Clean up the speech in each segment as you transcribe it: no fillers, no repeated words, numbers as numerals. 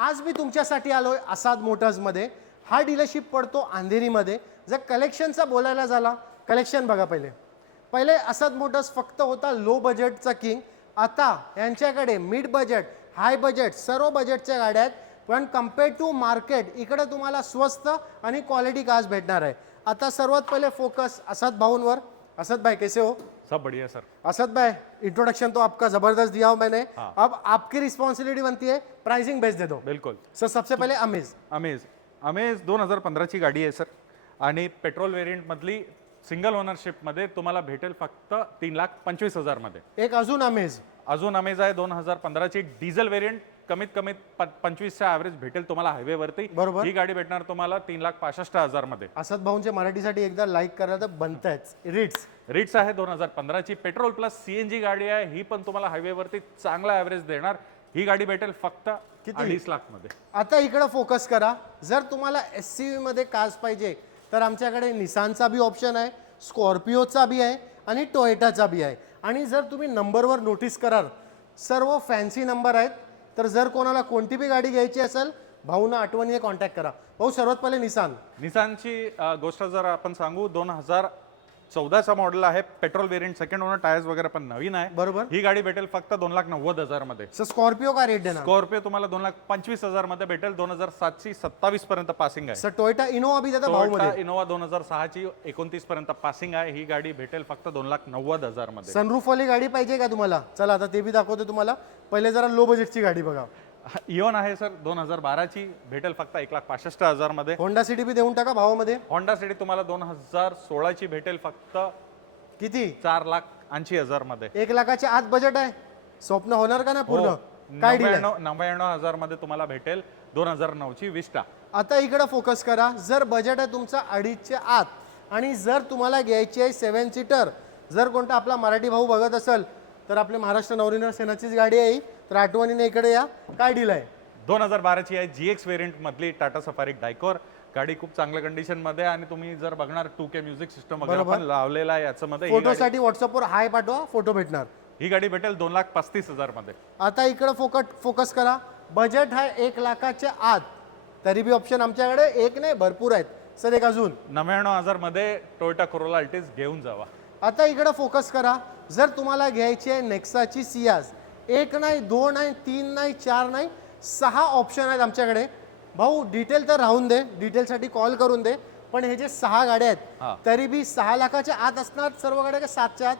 आज मी तुमच्यासाठी आलोय आसाद मोटर्समध्ये. हा डीलरशिप पडतो अंधेरीमध्ये. जर कलेक्शनचा बोलायला झाला, कलेक्शन बघा पहिले. पहिले आसाद मोटर्स फक्त होता लो बजेटचा किंग. आता यांच्याकडे मिड बजेट, हाय बजेट सर्व बजेटच्या गाड्या आहेत. पण कम्पेअर टू मार्केट इकडे तुम्हाला स्वस्त आणि क्वालिटी कार्स भेटणार आहे. आता सर्वात पहिले फोकस आसाद भाऊंवर. आसाद भाई कैसे हो? सब बढ़िया सर। असद भाई, इंट्रोडक्शन तो आपका जबरदस्त दिया हो मैंने। हाँ। अब आपकी रिस्पॉन्सिबिलिटी बनती है प्राइसिंग बेस दे दो। बिल्कुल सर सबसे पहिले अमेज. अमेज 2015 ची गाडी आहे सर आणि पेट्रोल व्हेरियंट मधली सिंगल ओनरशिप मध्ये तुम्हाला भेटेल फक्त 3,25,000 मध्ये. एक अजून अमेज. अजून अमेज आहे 2015 ची डिझेल व्हेरियंट कमीत कमी 25 चा ॲव्हरेज भेटेल तुम्हाला हायवे वरती. बरोबर. ही गाडी भेटणार तुम्हाला 3,65,000 मध्ये. असद भाऊंचे मराठीसाठी एकदा लाईक करायला तर बनतायच. रिट्स आहे 2015 ची पेट्रोल प्लस सीएनजी गाडी आहे. ही पण तुम्हाला हायवे वरती चांगला ॲव्हरेज देणार. ही गाडी भेटेल फक्त 2.5 लाख मध्ये. आता इकडे फोकस करा. जर तुम्हाला एसयूव्ही मध्ये कार्स पाहिजे तर आमच्याकडे निसानचा बी ऑप्शन आहे, स्कॉर्पिओचा बी आहे आणि टोयोटाचा बी आहे. आणि जर तुम्ही नंबरवर नोटीस कराल सर्व फॅन्सी नंबर आहेत. तर जर कोणाला कोणती बी गाडी घ्यायची असेल भाऊना आठवणीने कॉन्टॅक्ट करा. भाऊ सर्वात पहिले निसानची गोष्ट जर आपण सांगू 2014चा मॉडेल आहे. Petrol variant second owner, tyres वगैरे पण नवीन आहे. बरोबर. ही गाडी भेटेल फक्त 2,90,000 मध्ये. सर स्कॉर्पिओ का रेट देणार? स्कॉर्पिओ तुम्हाला 2,25,000 मध्ये भेटेल. 2007ची 27 पर्यंत पासिंग आहे. सर टोयोटा इनोवा बी देता भाऊमध्ये. टोयोटा इनोवा 2006ची 29 पर्यंत पासिंग आहे. ही गाडी भेटेल फक्त 2,90,000 मध्ये. सनरूफ वाली गाडी पाहिजे का तुम्हाला? चला आता ते बी दाखवतो तुम्हाला. पहिले जरा लो बजेटची गाडी बघा. इओन आहे सर 2012ची भेटेल फक्त 1,65,000 मध्ये. होंडा सिटी बी देऊन टाका भावामध्ये. होंडा सिटी तुम्हाला 2016ची भेटेल फक्त किती? 4,80,000 मध्ये. 1 लाखाच्या आत बजेट आहे. स्वप्न होणार का ना पूर्ण? काय डील आहे? 99,000 मध्ये तुम्हाला भेटेल 2009ची विस्टा. आता इकडे फोकस करा. जर बजेट आहे तुमचा 2.5च्या आत आणि जर तुम्हाला घ्यायची आहे 7 सीटर, जर कोणता आपला मराठी भाऊ बघत असेल तर आपले महाराष्ट्र नवनिर्माण सेनाचीच गाडी आहे. तर आठवणीने इकडे या. काय डील आहे? 2012ची आहे GX व्हेरियंट मधली टाटा सफारी डायकोर. गाडी खूप चांगल्या कंडिशन मध्ये आणि तुम्ही जर बघणार 2K म्युझिक सिस्टम वगैरे पण लावलेला आहे याच्यामध्ये. फोटोसाठी व्हॉट्सअपवर हाय पाठवा, फोटो भेटणार. ही गाडी भेटेल 2,35,000 मध्ये. आता इकडे फोकस करा. बजेट आहे 1 लाखाच्या आत. तरी बी ऑप्शन आमच्याकडे एक नाही भरपूर आहेत. सर एक अजून 99,000 मध्ये टोयोटा कोरोला अल्टिस घेऊन जावा. आता इकडे फोकस करा. जर तुम्हाला घ्यायची आहे नेक्साची सियाज, 1 नाही 2 नाही 3 नाही 4 नाही 6 ऑप्शन आहेत आमच्याकडे. भाऊ डिटेल तर राहून दे, डिटेलसाठी कॉल करून दे. पण हे जे 6 गाड्या आहेत तरी बी 6 लाखाच्या आत असणार सर्व गाड्या का 7च्या आत?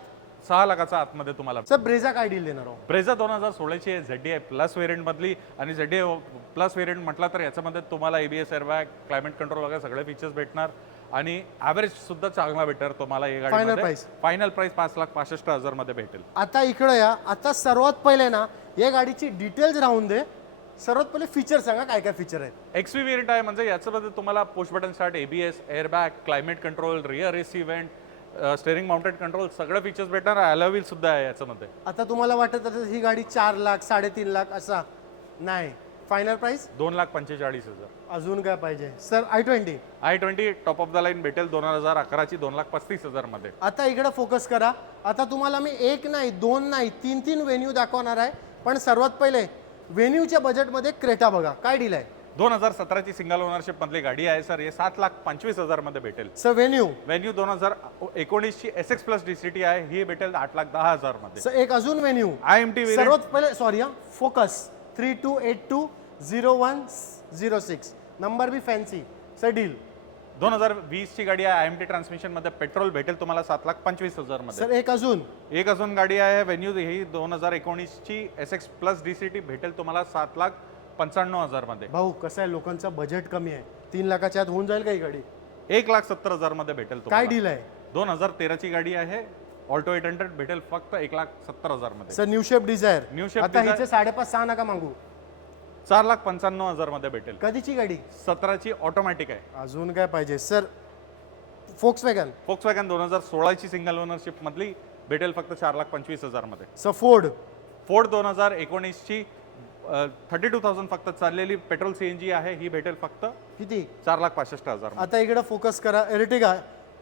6 लाखाचा आतमध्ये तुम्हाला. सर ब्रेझा काय डील देणार? ब्रेझा 2016ची आहे ZDI प्लस व्हेरियंट मधली. आणि ZDI प्लस व्हेरियंट म्हटला तर याच्यामध्ये तुम्हाला ABS एअरबॅग, क्लायमेट कंट्रोल वगैरे सगळे फीचर्स भेटणार. आणि ॲव्हरेज सुद्धा चांगला भेटणार तुम्हाला. ही गाडी फायनल प्राइस 5,65,000 मध्ये भेटेल. आता इकडे या. आता सर्वात पहिले ना या गाडीची डिटेल्स राहून दे. सर्वात पहिले फीचर सांगा, काय काय फीचर आहेत? XV व्हेरियंट आहे म्हणजे याच्यामध्ये तुम्हाला push button start, ABS airbag, climate control, rear AC vent, steering mounted control सगळे फीचर्स भेटणार. अलॉय व्हील सुद्धा आहे याच्यामध्ये. आता तुम्हाला वाटत असेल ही गाडी 4 लाख 3.5 लाख असा नाही. Final price 2,45,000. अजून काय पाहिजे? Sir i20 top of the line भेटेल 2011ची 2,35,000 मध्ये. आता इकडे फोकस करा. आता तुम्हाला मी 1 नाही 2 नाही 3 व्हेन्यू दाखवणार आहे. पण सर्वात पहिले व्हेन्यूच्या बजेटमध्ये क्रेटा बघा. काय डील आहे? 2017ची सिंगल ओनरशिप मधली गाडी आहे सर. हे 7,25,000 मध्ये भेटेल. सर व्हेन्यू 2019ची SX प्लस DCT आहे. ही भेटेल 8,10,000 मध्ये. सर एक अजून व्हेन्यू IMT सर्वात पहिले सॉरी फोकस 32820106 नंबर बी फॅन्सी. सर डील 2020ची गाडी आहे. IMT ट्रान्समिशन मध्ये पेट्रोल भेटेल तुम्हाला 7,25,000 मध्ये. सर एक अजून गाडी आहे. व्हेन्यू ही 2019ची SX प्लस DCT भेटेल तुम्हाला 7,95,000 मध्ये. भाऊ कसं आहे, लोकांचं बजेट कमी आहे. 3 लाखाच्या आत होऊन जाईल का ही गाडी? 1,70,000 मध्ये भेटेल तुम्हाला. काय डील आहे? 2013ची गाडी आहे. ऑल्टो 800 भेटेल फक्त 1,70,000 मध्ये. Sir new shape Dzire. New shape आता हिचे 5.5-6 नका मागू. 4,95,000 मध्ये भेटेल. कधीची गाडी? 17ची ऑटोमॅटिक आहे. अजून काय पाहिजे? सर फोक्सवॅगन 2016ची सिंगल ओनरशिप मधली भेटेल फक्त 4,25,000 मध्ये. सर फोर्ड 2019ची 32,000 फक्त चाललेली पेट्रोल CNG आहे. ही भेटेल फक्त किती? 4,65,000. आता इकडे फोकस करा. एर्टिगा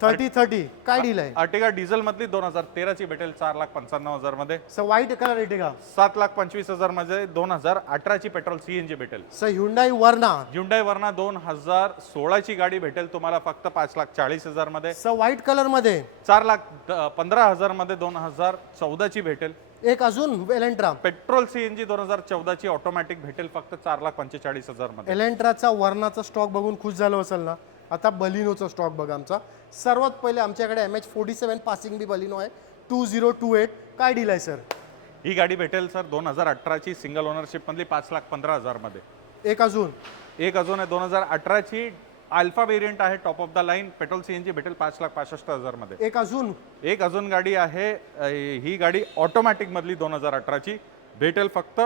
30 काय डील आहे? अर्टिगा डिझेल मधली 2013 ची भेटेल 4,95,000 मध्ये. सर व्हाईट कलर अर्टिगा 7,25,000 मध्ये 2018 ची पेट्रोल सीएनजी भेटेल. सर ह्युंडाई वर्ना Hyundai वर्ना 2016 ची गाडी भेटेल तुम्हाला फक्त 5,40,000 मध्ये. सर व्हाईट कलर मध्ये 4,15,000 मध्ये 2014 ची भेटेल. एक अजून एलेंट्रा. पेट्रोल सीएनजी 2014 ची ऑटोमॅटिक भेटेल फक्त 4,45,000 मध्ये. एलेंट्राचा वर्णाचा स्टॉक बघून खुश झालो असेल ना. आता बलिनोचा स्टॉक बघा आमचा. सर्वात पहिले आमच्याकडे MH47 पासिंग बी बलिनो आहे 2028. काय डील आहे सर? ही गाडी भेटेल सर 2018 ची सिंगल ओनरशिप मधली 5,15,000 मध्ये. एक अजून आहे 2018 ची अल्फा वेरियंट आहे top of the line petrol CNG भेटेल 5,65,000 मध्ये. एक अजून गाडी आहे ही गाडी ऑटोमॅटिक मधली 2018 ची भेटेल फक्त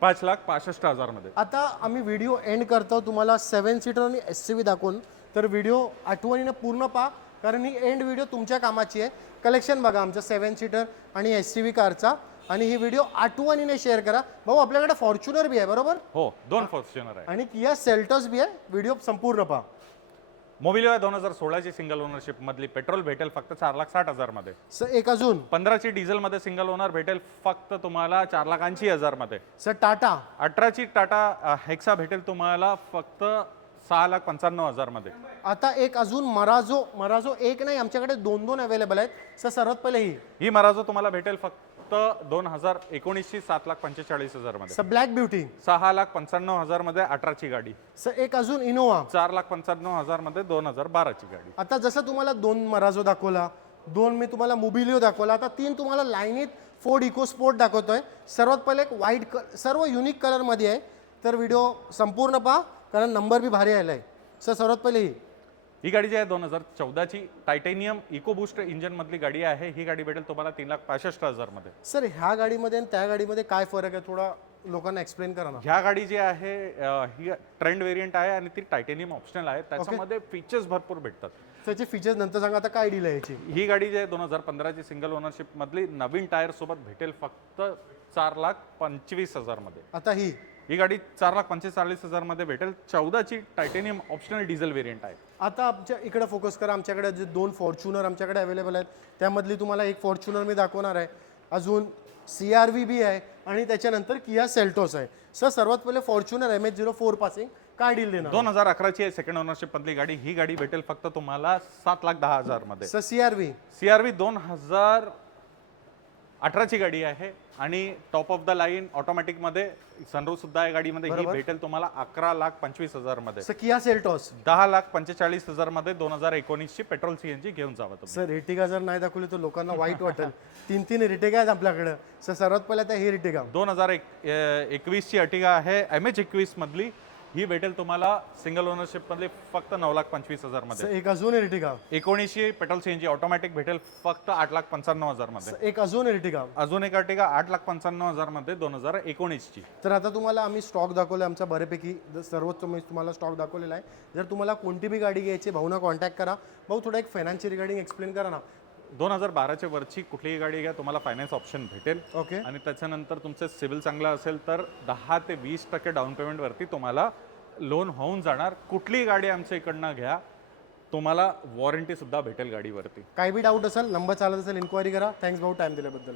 5,65,000 मध्ये. आता आम्ही व्हिडिओ एंड करतो तुम्हाला 7 सीटर आणि SUV दाखवून. तर व्हिडिओ आठवणीने पूर्ण पहा कारण ही एंड व्हिडिओ तुमच्या कामाची आहे. कलेक्शन बघा आमचं 7 सीटर आणि SUV कारचा आणि ही व्हिडिओ आठवणीने शेअर करा. भाऊ आपल्याकडे फॉर्च्युनर बी आहे बरोबर? हो 2 फॉर्च्युनर आहे आणि किया सेल्टॉस बी आहे. व्हिडिओ संपूर्ण पहा. मोबिलिओ 2016 ची सिंगल ओनरशिप मधली पेट्रोल भेटेल फक्त 4,60,000 मध्ये. सर एक अजून 15 ची डिझेल मध्ये सिंगल ओनर भेटेल फक्त तुम्हाला 4,80,000 मध्ये. सर टाटा 18 ची टाटा हेक्सा भेटेल तुम्हाला फक्त 6,95,000 मध्ये. आता एक अजून मराझो एक नाही आमच्याकडे 2 अवेलेबल आहेत. सर सर्वात पहिले ही मराझो तुम्हाला भेटेल फक्त 2019 ची 7,45,000 मध्ये. सर ब्लॅक ब्युटी 6,95,000 मध्ये 18 ची गाडी. सर एक अजून इनोवा 4,95,000 मध्ये 2012 ची गाडी. आता जसं तुम्हाला 2 मराझो दाखवला, 2 मी तुम्हाला मोबिलिओ दाखवला, आता 3 तुम्हाला लाईनीत फोर्ड इकोस्पोर्ट दाखवतोय. सर्वात पहिले एक व्हाईट सर्व युनिक कलर मध्ये आहे. तर व्हिडिओ संपूर्ण पहा कारण नंबर बी भारी आलाय. सर सर्वात पहिले ही गाडी जी आहे 2014 ची टायटेनियम इको बूस्ट इंजन मधली गाडी आहे. ही गाडी भेटेल तुम्हाला 3,65,000 मध्ये. सर ह्या गाडीमध्ये आणि त्या गाडीमध्ये काय फरक आहे थोडा लोकांना एक्सप्लेन करा ना. ह्या गाडी जी आहे ही ट्रेंड वेरियंट आहे आणि ती टायटेनियम ऑप्शनल आहे. त्याच्यामध्ये फीचर्स भरपूर भेटतात. त्याचे फीचर्स नंतर सांगा. आता काय डील आहे याची? ही गाडी जी आहे 2015 ची सिंगल ओनरशिप मधली नवीन टायर सोबत भेटेल फक्त 4,25,000 मध्ये. आता ही गाडी 4,45,000 मध्ये भेटेल. 14 ची टायटेनियम ऑप्शनल डिझेल वेरियंट आहे. आता आमच्या इकडे फोकस करा. आमच्याकडे जे 2 फॉर्च्युनर आमच्याकडे अवेलेबल आहेत त्यामधली तुम्हाला एक फॉर्च्युनर मी दाखवणार आहे. अजून CRV बी आहे आणि त्याच्यानंतर किया सेल्टोस आहे. सर सर्वात पहिले फॉर्च्युनर MH04 पासिंग काय डील देणार? 2011 ची सेकंड ओनरशिप मधली गाडी. ही गाडी भेटेल फक्त तुम्हाला 7,10,000 मध्ये. सर CRV 2018 ची गाडी आहे आणि top of the line automatic मध्ये सनरूफ सुद्धा आहे गाडीमध्ये. ही भेटेल तुम्हाला 11,25,000 मध्ये. सर किया सेल्टोस 10,45,000 मध्ये 2019 ची पेट्रोल सीएनजी घेऊन जावा तुम्ही. सर रिटिगा जर नाही दाखवली तर लोकांना वाईट वाटेल. 3 रिटिगा आहेत आपल्याकडे. सर सर्वात पहिले आता ही रिटिगा 2021 ची अर्टिगा आहे MH21 मधली. ही भेटेल तुम्हाला सिंगल ओनरशिप मधली फक्त 9,25,000 मध्ये. एक अजून रिटिगा 19 पेट्रोल सीएनजी ऑटोमॅटिक भेटेल फक्त 8,95,000 मध्ये. एक अजून रिटिगा अजून एक अर्टिगा 8,95,000 मध्ये 2019 ची. तर आता तुम्हाला आम्ही स्टॉक दाखवला आमचा बऱ्यापैकी सर्वच तुम्हाला स्टॉक दाखवलेला आहे. जर तुम्हाला कोणती बी गाडी घ्यायची भाऊना कॉन्टॅक्ट करा. भाऊ थोडा एक फायनान्सची रिगार्डिंग एक्सप्लेन करा ना. 2012 च्या वरची कुठलीही गाडी घ्या तुम्हाला फायनान्स ऑप्शन भेटेल. ओके. आणि त्याच्यानंतर तुमचं सिबिल चांगला असेल तर 10 ते 20% डाऊन पेमेंट वरती तुम्हाला लोन होऊन जाणार. कुठलीही गाडी आमच्या इकडनं घ्या तुम्हाला वॉरंटी सुद्धा भेटेल गाडीवरती. काही बी डाऊट असेल नंबर चालत असेल इन्क्वायरी करा. थँक्स भाऊ टाइम दिल्याबद्दल.